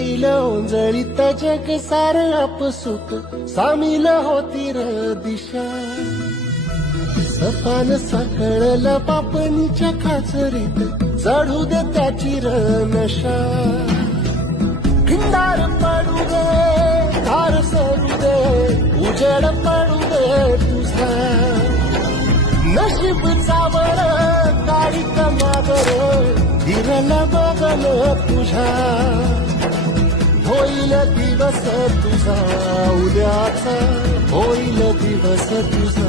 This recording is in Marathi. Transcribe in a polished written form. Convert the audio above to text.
येईल ओंजळीत जग सार आपसुक सामील होती र दिशा सपान साकळला पापणीच्या खाचरीत चढू दे त्याची र नशा खिंडार पडू दे धार सरू दे उजेड पडू दे तुझा नशीब चावळ काळी कमावर धीरल बघल तुझ्या होईल दिवस तुझा उद्याचा होईल दिवस तुझा